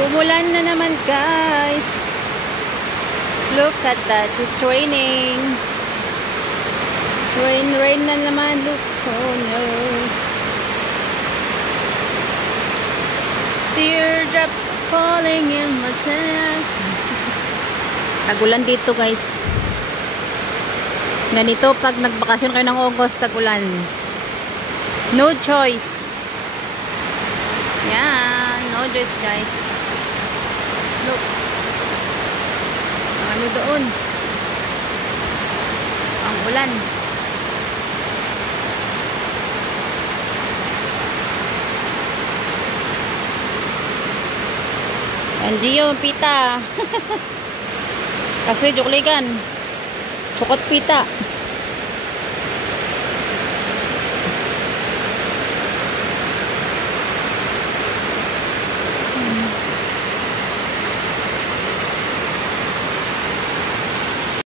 Umulan na naman, guys. Look at that. It's raining. Rain na naman. Look. Oh no. Teardrops falling in my tent. Tagulan dito, guys. Ganito pag nagbakasyon kayo ng August, tagulan. No choice. Yan. No choice, guys. Look. Ano doon? Ang ulan. Anjiyo, pita. Kasi juklikan. Sukot pita.